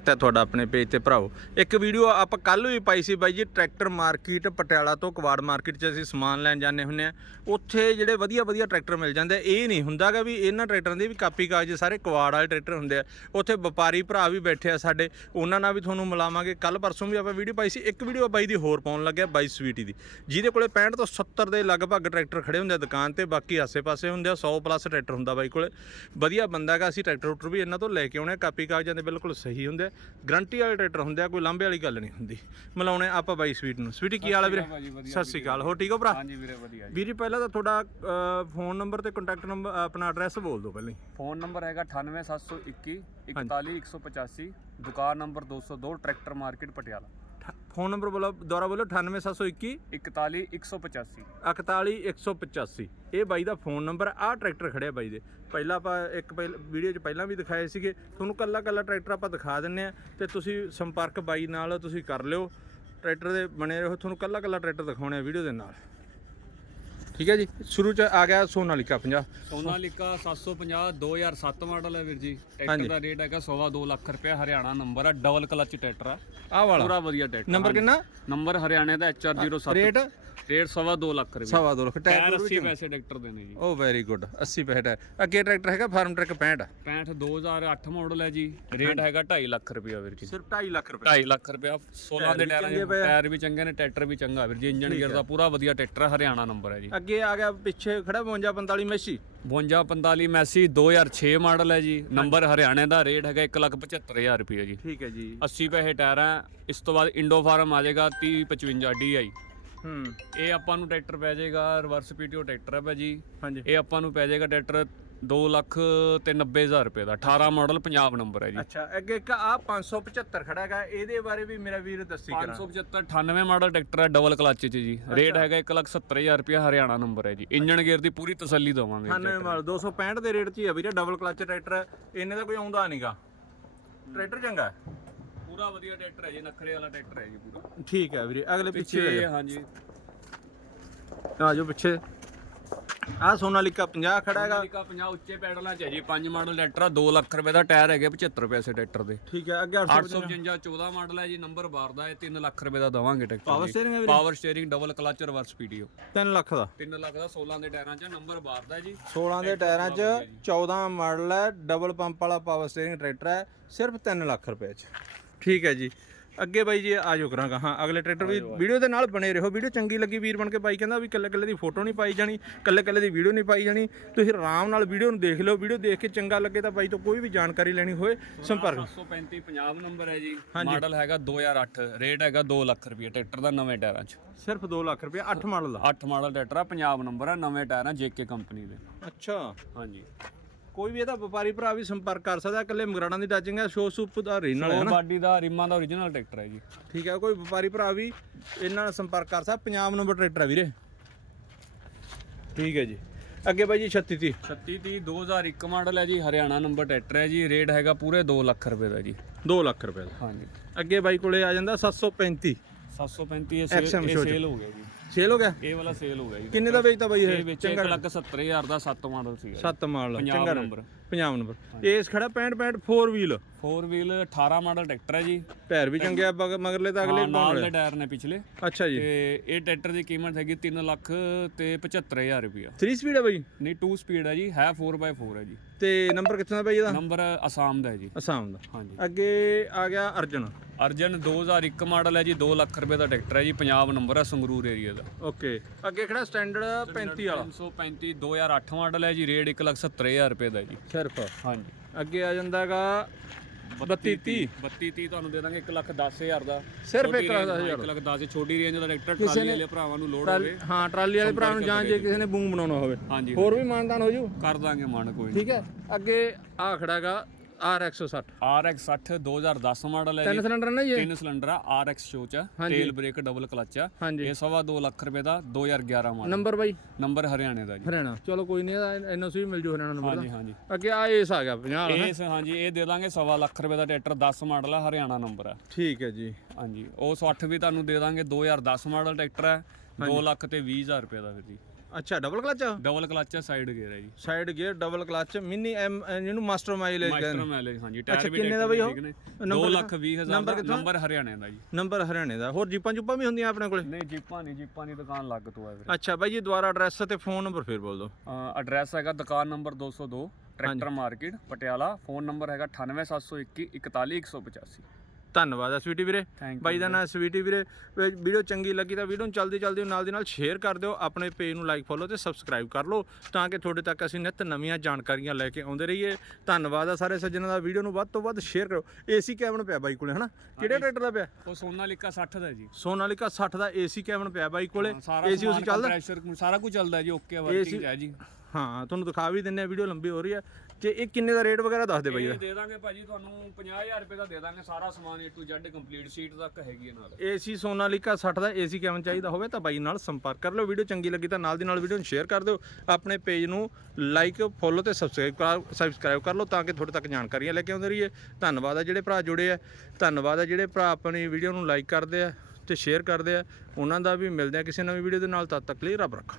ਤਾਂ ਤੁਹਾਡਾ ਆਪਣੇ ਪੇਜ ਤੇ ਭਰਾਓ। ਇੱਕ ਵੀਡੀਓ ਆਪਾਂ ਕੱਲ ਵੀ ਪਾਈ ਸੀ ਬਾਈ ਜੀ ਟਰੈਕਟਰ ਮਾਰਕੀਟ ਪਟਿਆਲਾ ਤੋਂ ਕਵਾੜ ਮਾਰਕੀਟ 'ਚ ਅਸੀਂ ਸਮਾਨ ਲੈਣ ਜਾਂਦੇ ਹੁੰਨੇ ਆ ਉੱਥੇ ਜਿਹੜੇ ਵਧੀਆ ਵਧੀਆ ਟਰੈਕਟਰ ਮਿਲ ਜਾਂਦੇ ਇਹ ਨਹੀਂ ਹੁੰਦਾਗਾ ਵੀ ਇਹਨਾਂ ਟਰੈਕਟਰਾਂ ਦੇ ਵੀ ਕਾਪੀ ਕਾਗਜ਼ ਸਾਰੇ ਕਵਾੜ ਵਾਲੇ ਟਰੈਕਟਰ ਹੁੰਦੇ ਆ। ਉੱਥੇ ਵਪਾਰੀ ਭਰਾ ਵੀ ਬੈਠੇ ਆ ਸਾਡੇ। ਉਹਨਾਂ ਨਾਲ ਵੀ ਤੁਹਾਨੂੰ ਮਿਲਾਵਾਂਗੇ। ਕੱਲ ਪਰਸੋਂ ਵੀ ਆਪਾਂ ਵੀਡੀਓ ਪਾਈ ਸੀ। ਇੱਕ ਵੀਡੀਓ ਬਾਈ ਦੀ ਹੋਰ ਪਾਉਣ ਲੱਗਿਆ ਬਾਈ ਸਵੀਟੀ ਦੀ। ਜਿਹਦੇ ਕੋਲੇ 65 ਤੋਂ 70 ਦੇ ਲਗਭਗ ਟਰੈਕਟਰ ਖੜੇ ਹੁੰਦੇ ਆ ਦੁਕਾਨ ਤੇ। ਬਾਕੀ ਆਸੇ-ਪਾਸੇ ਹੁੰਦੇ ਆ। 100 ਪਲੱਸ ਟਰੈਕਟਰ ਹੁੰਦਾ ਬਾਈ ਕੋਲੇ। ਵਧੀਆ ਬੰਦਾ ਹੈਗਾ ਅਸੀਂ ਟਰੈਕਟਰ ਟਰੂਕਟਰ ਵੀ ਇਹਨਾਂ ਤੋਂ ਲੈ ਕੇ ਆਉਣੇ ਆ। ਕਾਪੀ ਕਾਗਜ਼ਾਂ ਦੇ ਬਿਲਕੁਲ ਸਹੀ ਹੁੰਦੇ ਆ ਗਰੰਟੀ ਵਾਲੇ ਟਰੈਕਟਰ ਹੁੰਦੇ ਆ ਕੋਈ ਲਾਂਭੇ ਵਾਲੀ ਗੱਲ ਨਹੀਂ ਹੁੰਦੀ। ਮਿਲਾਉਣੇ ਆਪਾਂ ਬਾਈ ਸਵੀਟ ਨੂੰ। ਸਵੀਟੀ ਕੀ ਹਾਲ ਹੈ ਵੀਰੇ? ਸਤਿ ਸ਼੍ਰੀ ਅਕਾਲ ਹੋ ਠੀਕ ਹੋ ਭਰਾ? ਹਾਂਜੀ ਵੀਰੇ ਵਧੀਆ ਜੀ। ਵੀਰੇ ਪਹਿਲਾਂ ਤਾਂ ਤੁਹਾਡਾ ਫੋਨ ਨੰਬਰ ਤੇ ਕੰਟੈਕਟ ਨੰਬਰ ਆਪਣਾ ਐਡਰੈਸ ਬੋਲ ਦਿਓ ਪਹਿਲਾਂ ਹੀ। ਫੋਨ ਨੰਬਰ ਹੈਗਾ 98721 41185 ਦੁਕਾਨ number 202 tractor market Patiala. Phone number ਬੋਲੋ ਦੁਬਾਰਾ ਬੋਲੋ 98721 41185 41185 ਇਹ ਬਾਈ ਦਾ ਫੋਨ ਨੰਬਰ ਆ ਟਰੈਕਟਰ ਖੜਿਆ ਬਾਈ ਦੇ। ਪਹਿਲਾਂ ਆਪਾਂ ਇੱਕ ਵੀਡੀਓ 'ਚ ਪਹਿਲਾਂ ਵੀ ਦਿਖਾਏ ਸੀਗੇ। ਤੁਹਾਨੂੰ ਕੱਲਾ ਕੱਲਾ ਟਰੈਕਟਰ ਆਪਾਂ ਦਿਖਾ ਦਿੰਨੇ ਆ ਤੇ ਤੁਸੀਂ ਸੰਪਰਕ ਬਾਈ ਨਾਲ ਤੁਸੀਂ ਕਰ ਲਿਓ। ਟਰੈਕਟਰ ਦੇ ਬਣੇ ਰਹੋ ਤੁਹਾਨੂੰ ਕੱਲਾ ਕੱਲਾ ਟਰੈਕਟਰ ਦਿਖਾਉਣੇ ਆ ਵੀਡੀਓ ਦੇ ਨਾਲ। ਠੀਕ ਹੈ ਜੀ। ਸ਼ੁਰੂ 'ਚ ਆ ਗਿਆ ਸੋਨਾਲੀਕਾ 50 ਸੋਨਾਲੀਕਾ 750 2007 ਮਾਡਲ ਹੈ ਵੀਰ ਜੀ। ਟਰੈਕਟਰ ਦਾ ਰੇਟ ਹੈਗਾ ਸਵਾ ਦੋ ਲੱਖ ਰੁਪਏ ਹਰਿਆਣਾ ਨੰਬਰ ਹੈ ਡਬਲ ਕਲਚ ਟਰੈਕਟਰ ਆ। ਆਹ ਵਾਲਾ। ਪੂਰਾ ਵਧੀਆ ਟਰੈਕਟਰ ਨੰਬਰ ਕਿੰਨਾ? ਨੰਬਰ ਹਰਿਆਣੇ ਦਾ HR07 ਰੇਟ? ਰੇਟ ਸਵਾ ਦੋ ਲੱਖ ਰੁਪਏ। ਸਵਾ ਦੋ ਲੱਖ ਟਾਇਰ ਟਾਇਰ 80 ਪੈਸੇ ਟਰੈਕਟਰ ਦੇ ਨੇ ਜੀ। ਉਹ ਵੈਰੀ ਗੁੱਡ 80 ਪੈਸੇ ਟਾਇਰ। ਅੱਗੇ ਟਰੈਕਟਰ ਹੈਗਾ? ਫਾਰਮ ਟਰੈਕ 65 65 2008 ਮਾਡਲ ਹੈ ਜੀ। ਰੇਟ ਹੈਗਾ 2.5 ਲੱਖ ਰੁਪਏ ਵੀਰ ਜੀ। ਸਿਰਫ 2.5 ਲੱਖ ਰੁਪਏ 2.5 ਲੱਖ ਰੁਪਏ 16 ਦੇ ਟਾਇਰਾਂ। ਟਾਇਰ ਵੀ ਚੰਗੇ ਨੇ ਟਰੈਕਟਰ ਵੀ ਚੰਗਾ ਵੀਰ ਜੀ ਇੰਜਨ ਗੇਅਰ ਦਾ ਪੂਰਾ ਵਧੀਆ ਟਰੈਕਟਰ ਹੈ ਹਰਿਆਣਾ ਨੰਬਰ ਹੈ ਜੀ। ਅੱਗੇ ਆ ਗਿਆ ਪਿੱਛੇ ਖੜਾ 52 45 ਮੈਸੀ। 5245 ਮੈਸੀ 2006 ਮਾਡਲ ਹੈ ਜੀ। ਨੰਬਰ ਹਰਿਆਣੇ ਦਾ ਰੇਟ ਹੈਗਾ 175000 ਰੁਪਏ ਜੀ। ਠੀਕ ਹੈ ਜੀ। 80 ਪੈਸੇ ਟਾਇਰ ਹੈ ਇਸ ਤੋਂ ਬਾਅਦ ਇੰਡੋ ਫਾਰਮ ਆ ਜਾਏਗਾ 3055 DI ਹੂੰ। ਇਹ ਆਪਾਂ ਨੂੰ ਟਰੈਕਟਰ ਪੈ ਜਾਏਗਾ ਰਿਵਰਸ ਪੀਟੀਓ ਟਰੈਕਟਰ ਹੈ ਭਾਜੀ। ਹਾਂਜੀ। ਇਹ ਆਪਾਂ ਨੂੰ ਪੈ ਜਾਏਗਾ ਟਰੈਕਟਰ 2 ਲੱਖ ਤੇ 90000 ਰੁਪਏ ਦਾ। 18 ਮਾਡਲ ਪੰਜਾਬ ਨੰਬਰ ਹੈ ਜੀ। ਅੱਛਾ ਅੱਗੇ ਇੱਕ ਆ 575 ਖੜਾ ਹੈਗਾ ਇਹਦੇ ਬਾਰੇ ਵੀ ਮੇਰਾ ਵੀਰ ਦੱਸੀ ਕਰਾਂ। 575 98 ਮਾਡਲ ਟਰੈਕਟਰ ਹੈ ਡਬਲ ਕਲਚ ਚ ਜੀ। ਰੇਟ ਹੈਗਾ 170000 ਰੁਪਏ ਹਰਿਆਣਾ ਨੰਬਰ ਹੈ ਜੀ। ਇੰਜਨ ਗੇਅਰ ਦੀ ਪੂਰੀ ਤਸੱਲੀ ਦਵਾਂਗੇ 98 ਮਾਡਲ 265 ਦੇ ਰੇਟ 'ਚ ਹੀ ਆ ਵੀਰੇ ਡਬਲ ਕਲਚ ਟਰੈਕਟਰ। ਇਹਨੇ ਦਾ ਕੋਈ ਆਉਂਦਾ ਨਹੀਂਗਾ ਟਰੈਕਟਰ ਚੰਗਾ ਹੈ। ਪੂਰਾ ਵਧੀਆ ਟਰੈਕਟਰ ਹੈ ਜੀ ਨਖਰੇ ਵਾਲਾ ਟਰੈਕਟਰ ਹੈ ਜੀ ਪੂਰਾ। ਠੀਕ ਹੈ ਵੀਰੇ ਅਗਲੇ ਪਿੱਛੇ ਪਿੱਛੇ ਹਾਂਜੀ। ਆ ਜਾਓ ਪਿੱਛੇ ਆ ਸੋਨਾਲੀਕਾ 50 ਖੜਾ ਹੈਗਾ। ਸੋਨਾਲੀਕਾ 50 ਉੱਚੇ ਪੈਡਲਾਂ ਚ ਹੈ ਜੀ 5 ਮਾਡਲ ਟਰੈਕਟਰ ਆ 2 ਲੱਖ ਰੁਪਏ ਦਾ ਟਾਇਰ ਹੈਗੇ 75 ਪੈਸੇ ਟਰੈਕਟਰ ਦੇ। ਠੀਕ ਹੈ ਅੱਗੇ 855 855 14 ਮਾਡਲ ਹੈ ਜੀ ਨੰਬਰ ਬਾਰ ਦਾ ਹੈ 3 ਲੱਖ ਰੁਪਏ ਦਾ ਦਵਾਂਗੇ ਟਰੈਕਟਰ ਪਾਵਰ ਸਟੀਅਰਿੰਗ ਹੈ ਵੀਰੇ? Power steering double clutch reverse PTO 3 lakh ਦਾ। 3 ਲੱਖ ਦਾ 16 ਦੇ ਟਾਇਰਾਂ 'ਚ ਨੰਬਰ ਬਾਰ ਦਾ ਹੈ ਜੀ। 16 ਦੇ ਟਾਇਰਾਂ 'ਚ 14 ਮਾਡਲ ਹੈ ਡਬਲ ਪੰਪ ਵਾਲਾ ਪਾਵਰ ਸਟੀਅਰਿੰਗ ਟਰੈਕਟਰ ਹੈ ਸਿਰਫ 3 ਲੱਖ ਰੁਪਏ 'ਚ। ਠੀਕ ਹੈ ਜੀ। ਅੱਗੇ ਬਾਈ ਜੀ ਆਜੋ ਕਰਾਂਗਾ। ਹਾਂ ਅਗਲੇ ਟਰੈਕਟਰ ਵੀ ਵੀਡੀਓ ਦੇ ਨਾਲ ਬਣੇ ਰਹੋ। ਵੀਡੀਓ ਚੰਗੀ ਲੱਗੀ ਵੀਰ ਬਣ ਕੇ ਬਾਈ ਕਹਿੰਦਾ ਵੀ ਕੱਲੇ ਕੱਲੇ ਦੀ ਫੋਟੋ ਨਹੀਂ ਪਾਈ ਜਾਣੀ ਕੱਲੇ ਕੱਲੇ ਦੀ ਵੀਡੀਓ ਨਹੀਂ ਪਾਈ ਜਾਣੀ। ਤੁਸੀਂ ਆਰਾਮ ਨਾਲ ਵੀਡੀਓ ਨੂੰ ਦੇਖ ਲਓ। ਵੀਡੀਓ ਦੇਖ ਕੇ ਚੰਗਾ ਲੱਗੇ ਤਾਂ ਬਾਈ ਤੋਂ ਕੋਈ ਵੀ ਜਾਣਕਾਰੀ ਲੈਣੀ ਹੋਏ ਸੰਪਰਕ। 735 ਪੰਜਾਬ ਨੰਬਰ ਹੈ ਜੀ। ਮਾਡਲ ਹੈਗਾ 2008 ਰੇਟ ਹੈਗਾ 2 ਲੱਖ ਰੁਪਏ। ਟਰੈਕਟਰ ਦਾ ਨਵੇਂ ਟਾਇਰਾਂ 'ਚ। ਸਿਰਫ 2 ਲੱਖ ਰੁਪਏ 8 ਮਾਡਲ ਦਾ? 8 ਮਾਡਲ ਟਰੈਕਟਰ ਆ ਪੰਜਾਬ ਨੰਬਰ ਆ ਨਵੇਂ ਟਾਇਰਾਂ ਜੇਕੇ ਕੰਪਨੀ ਦੇ। ਅੱਛਾ। ਹਾਂਜੀ। ਕੋਈ ਵੀ ਇਹਦਾ ਵਪਾਰੀ ਭਰਾ ਵੀ ਸੰਪਰਕ ਕਰ ਸਕਦਾ ਇਕੱਲੇ ਮਗਰਾੜਾਂ ਦੀ ਟੱਚਿੰਗ ਹੈ ਸ਼ੋ ਸੂਪ ਦਾ ਰੀਨਲ ਹੈ ਨਾ। ਬਾਡੀ ਦਾ ਰਿਮਾਂ ਦਾ origignal ਟਰੈਕਟਰ ਹੈ ਜੀ। ਠੀਕ ਹੈ ਕੋਈ ਵਪਾਰੀ ਭਰਾ ਵੀ ਇਹਨਾਂ ਨਾਲ ਸੰਪਰਕ ਕਰ ਸਕਦਾ ਪੰਜਾਬ ਨੰਬਰ ਟਰੈਕਟਰ ਹੈ ਵੀਰੇ। ਠੀਕ ਹੈ ਜੀ। ਅੱਗੇ ਬਾਈ ਜੀ 36 30 36 30 2001 ਮਾਡਲ ਹੈ ਜੀ ਹਰਿਆਣਾ ਨੰਬਰ ਟਰੈਕਟਰ ਹੈ ਜੀ ਰੇਟ ਹੈਗਾ ਪੂਰੇ 2 ਲੱਖ ਰੁਪਏ ਦਾ ਜੀ। 2 ਲੱਖ ਰੁਪਏ ਦਾ। ਹਾਂਜੀ। ਅੱਗੇ ਬਾਈ ਕੋਲੇ ਆ ਜਾਂਦਾ 735 735 ਇਹ। ਸੇਲ ਹੋ ਗਿਆ ਜੀ। ਸੇਲ ਹੋ ਗਿਆ? ਇਹ ਵਾਲਾ ਸੇਲ ਹੋ ਗਿਆ ਜੀ। ਕਿੰਨੇ ਦਾ ਵੇਚਤਾ ਬਾਈ ਇਹ? ਚੰਗਾ ਵਿੱਚ 1 ਲੱਖ 70000 ਦਾ ਸੱਤ ਮਾਡਲ ਸੀਗਾ 7 ਮਾਡਲ। ਚੰਗਾ। number। 50 ਨੰਬਰ। ਇਸ ਖੜਾ 65 65 4 ਵੀਲ 4 ਵੀਲ 18 ਮਾਡਲ ਟਰੈਕਟਰ ਹੈ ਜੀ। ਟਾਇਰ ਵੀ ਚੰਗੇ ਆ ਮਗਰਲੇ ਤਾਂ ਅਗਲੇ ਨਾਲ ਦੇ ਟਾਇਰ ਨੇ ਪਿਛਲੇ। ਅੱਛਾ ਜੀ। ਤੇ ਇਹ ਟਰੈਕਟਰ ਦੀ ਕੀਮਤ ਹੈਗੀ 3 ਲੱਖ ਤੇ 75000 ਰੁਪਇਆ। 3 ਸਪੀਡ ਹੈ ਬਾਈ? ਨਹੀਂ 2 ਸਪੀਡ ਹੈ ਜੀ ਹੈ 4x4 ਹੈ ਜੀ। ਤੇ ਨੰਬਰ ਕਿੱਥੋਂ ਦਾ ਬਾਈ ਇਹਦਾ? ਨੰਬਰ ਅਸਾਮ ਦਾ ਹੈ ਜੀ। ਅਸਾਮ ਦਾ। ਹਾਂਜੀ। ਅੱਗੇ ਆ ਗਿਆ ਅਰਜਨ। ਅਰਜਨ 2001 ਮਾਡਲ ਹੈ ਜੀ 2 ਲੱਖ ਰੁਪਏ ਦਾ ਟਰੈਕਟਰ ਹੈ ਜੀ ਪੰਜਾਬ ਨੰਬਰ ਹੈ ਸੰਗਰੂਰ ਏਰੀਆ ਦਾ। ਓਕੇ ਅੱਗੇ ਖੜਾ ਸਟੈਂਡਰਡ 35 ਵਾਲਾ। 335 2008 ਮਾਡਲ ਹੈ ਜੀ ਰੇਟ 1 ਲੱਖ 70000 ਰੁਪਏ ਦਾ ਜੀ। ਸਿਰਫ। ਹਾਂਜੀ। ਅੱਗੇ ਆ ਜਾਂਦਾ ਹੈਗਾ 32 30 32 30 ਤੁਹਾਨੂੰ ਦੇ ਦਾਂਗੇ 1 ਲੱਖ 10000 ਦਾ। ਸਿਰਫ ਛੋਟੀ ਇੱਕ ਲੱਖ range, ਦਸ ਇੱਕ ਲੱਖ 10 ਛੋਟੀ ਰੇਂਜ ਦਾ ਟਰੈਕਟਰ ਟਰਾਲੀ ਵਾਲੇ ਭਰਾਵਾਂ ਨੂੰ ਲੋਡ ਹੋਵੇ ਹਾਂ ਟਰਾਲੀ ਵਾਲੇ ਭਰਾ ਨੂੰ ਜਾਂ ਜੇ ਕਿਸੇ ਨੇ ਬੂਮ ਬਣਾਉਣਾ ਹੋਵੇ। ਹੋਰ ਵੀ ਮਾਨਦਾਨ ਹੋ ਜੂ। ਕਰ ਦਾਂਗੇ ਮਨ ਕੋਈ ਠੀਕ ਹੈ। ਅੱਗੇ ਆ ਖੜਾਗਾ RX60 RX 60 2010 ਮਾਡਲ ਹੈ ਤਿੰਨ ਜੀ। ਸਿਲੰਡਰ ਨਾ ਜੀ ਇਹ? ਤਿੰਨ ਸਿਲੰਡਰ ਆ RX ਸ਼ੋ ਚ ਹਾਂਜੀ। ਤੇਲ ਬ੍ਰੇਕ ਡਬਲ ਕਲਚ ਆ। ਹਾਂਜੀ। ਇਹ ਸਵਾ 2 ਲੱਖ ਰੁਪਏ ਦਾ 2011 ਮਾਡਲ। ਨੰਬਰ ਬਾਈ? ਨੰਬਰ ਹਰਿਆਣੇ ਦਾ ਜੀ। ਹਰਿਆਣਾ। ਚਲੋ ਕੋਈ ਨਹੀਂ ਇਹਦਾ ਐਨਓਸੀ ਵੀ ਮਿਲ ਜੂ ਹਰਿਆਣਾ ਨੰਬਰ ਹਾਂਜੀ ਦਾ। ਹਾਂਜੀ ਅੱਗੇ ਆ ਏਸ ਆ ਗਿਆ 50 ਵਾਲਾ ਇਹ ਸ- ਹਾਂਜੀ ਇਹ ਦੇ ਦਾਂਗੇ ਸਵਾ ਲੱਖ ਰੁਪਏ ਦਾ ਟਰੈਕਟਰ 10 ਮਾਡਲ ਆ ਹਰਿਆਣਾ ਨੰਬਰ ਆ। ਠੀਕ ਹੈ ਜੀ। ਹਾਂਜੀ ਉਹ 60 ਵੀ ਤੁਹਾਨੂੰ ਦੇ ਦਾਂਗੇ 2010 ਮਾਡਲ ਟਰੈਕਟਰ ਹੈ 2 ਲੱਖ ਤੇ 20000 ਰੁਪਏ ਦਾ ਵੀਰ ਜੀ। ਅੱਛਾ ਡਬਲ ਕਲਚ ਡਬਲ ਕਲਚ ਹੈ ਸਾਈਡ ਗੇਅਰ ਹੈ ਜੀ। Side gear double clutch mini M ਇਹਨੂੰ ਮਾਸਟਰ ਮਾਈਲੇਜ ਮਾਸਟਰ ਮਾਈਲੇਜ ਹਾਂਜੀ ਟਾਇਰ ਵੀ ਕਿੰਨੇ ਦਾ ਬਈ ਉਹ? ਦੋ ਨੰਬਰ ਲੱਖ ਵੀਹ ਹਜ਼ਾਰ ਨੰਬਰ ਦਾ ਕਿੱਥੋਂ? ਨੰਬਰ ਹਰਿਆਣੇ ਦਾ ਜੀ। ਨੰਬਰ ਹਰਿਆਣੇ ਦਾ। ਹੋਰ ਜੀਪਾਂ ਜੁਪਾਂ ਵੀ ਹੁੰਦੀਆਂ ਆਪਣੇ ਕੋਲੇ? ਨਹੀਂ ਜੀਪਾਂ ਨਹੀਂ ਜੀਪਾਂ ਦੀ ਦੁਕਾਨ ਲੱਗ ਤੋਂ ਹੈ ਵੀਰੇ। ਅੱਛਾ ਬਾਈ ਜੀ ਦੁਬਾਰਾ ਐਡਰੈਸ ਤੇ ਫੋਨ ਨੰਬਰ ਫੇਰ ਬੋਲ ਦਿਓ। ਐਡਰੈਸ ਹੈਗਾ ਦੁਕਾਨ number 202 tractor market Patiala phone number ਹੈਗਾ 98721 41185 ਧੰਨਵਾਦ ਆ ਸਵੀਟੀ ਵੀਰੇ। ਬਾਈ ਦਾ ਨਾਮ ਸਵੀਟੀ ਵੀਰੇ। ਵੀ- ਵੀਡੀਓ ਚੰਗੀ ਲੱਗੀ ਤਾਂ ਵੀਡੀਓ ਨੂੰ ਜਲਦੀ ਜਲਦੀ ਨਾਲ ਦੀ ਨਾਲ ਸ਼ੇਅਰ ਕਰ ਦਿਓ ਆਪਣੇ ਪੇਜ ਨੂੰ ਲਾਈਕ ਫੋਲੋ ਤੇ ਸਬਸਕ੍ਰਾਈਬ ਕਰ ਲਓ ਤਾਂ ਕਿ ਤੁਹਾਡੇ ਤੱਕ ਅਸੀਂ ਨਿੱਤ ਨਵੀਆਂ ਜਾਣਕਾਰੀਆਂ ਲੈ ਕੇ ਆਉਂਦੇ ਰਹੀਏ। ਧੰਨਵਾਦ ਆ ਸਾਰੇ ਸੱਜਣਾਂ ਦਾ ਵੀਡੀਓ ਨੂੰ ਵੱਧ ਤੋਂ ਵੱਧ ਸ਼ੇਅਰ ਕਰੋ। ਏਸੀ ਕੈਬਨ ਪਿਆ ਬਾਈ ਕੋਲੇ ਹਨਾ? ਕਿਹੜੇ ਟਰੈਕਟਰ ਦਾ ਪਿਆ? ਉਹ ਸੋਨਾਲੀਕਾ 60 ਦਾ ਜੀ। ਸੋਨਾਲੀਕਾ 60 ਦਾ ਏਸੀ ਕੈਬਨ ਪਿਆ ਬਾਈ ਕੋਲੇ। ਏਸੀ ਉਸੇ ਚੱਲਦਾ? ਸਾਰਾ ਕੁਝ ਚੱਲਦਾ ਜੀ ਓਕੇ ਵਰਕਿੰਗ ਹੈ ਜੀ। ਹਾਂ ਤੁਹਾਨੂੰ ਦਿਖਾ ਵੀ ਦਿੰਨੇ ਆ ਵੀਡੀਓ ਲੰਬੀ ਹੋ ਰਹੀ ਆ। ਤੇ ਇਹ ਕਿੰਨੇ ਦਾ ਰੇਟ ਵਗੈਰਾ ਦੱਸ ਦੇ ਬਾਈ ਇਹ ਦੇ ਦਾਂਗੇ ਭਾਜੀ ਤੁਹਾਨੂੰ 50000 ਰੁਪਏ ਦਾ ਦੇ ਦਾਂਗੇ ਸਾਰਾ ਸਮਾਨ A to Z complete seat ਤੱਕ ਹੈਗੀ ਹੈ ਨਾਲ। ਏਸੀ ਸੋਨਾਲੀਕਾ 60 ਦਾ ਏਸੀ ਕੈਬਨ ਚਾਹੀਦਾ ਹੋਵੇ ਤਾਂ ਬਾਈ ਨਾਲ ਸੰਪਰਕ ਕਰ ਲਓ। ਵੀਡੀਓ ਚੰਗੀ ਲੱਗੀ ਤਾਂ ਨਾਲ ਦੀ ਨਾਲ ਵੀਡੀਓ ਨੂੰ ਸ਼ੇਅਰ ਕਰ ਦਿਓ। ਆਪਣੇ ਪੇਜ ਨੂੰ ਲਾਈਕ ਫੋਲੋ ਤੇ ਸਬਸਕ੍ਰਾਈਬ ਕਰ ਸਬਸਕ੍ਰਾਈਬ ਕਰ ਲਓ ਤਾਂ ਕਿ ਤੁਹਾਡੇ ਤੱਕ ਜਾਣਕਾਰੀਆਂ ਲੈ ਕੇ ਆਉਂਦੇ ਰਹੀਏ। ਧੰਨਵਾਦ ਆ ਜਿਹੜੇ ਭਰਾ ਜੁੜੇ ਆ। ਧੰਨਵਾਦ ਆ ਜਿਹੜੇ ਭਰਾ ਆਪਣੀ ਵੀਡੀਓ ਨੂੰ ਲਾਈਕ ਕਰਦੇ ਆ ਤੇ ਸ਼ੇਅਰ ਕਰਦੇ ਆ। ਉਹਨਾਂ ਦਾ ਵੀ ਮਿਲਦੇ ਆ ਕਿਸੇ ਨਵੀਂ ਵੀਡੀਓ ਦੇ ਨਾਲ। ਤਦ ਤੱਕ ਲਈ ਰੱਬ ਰੱਖਾ।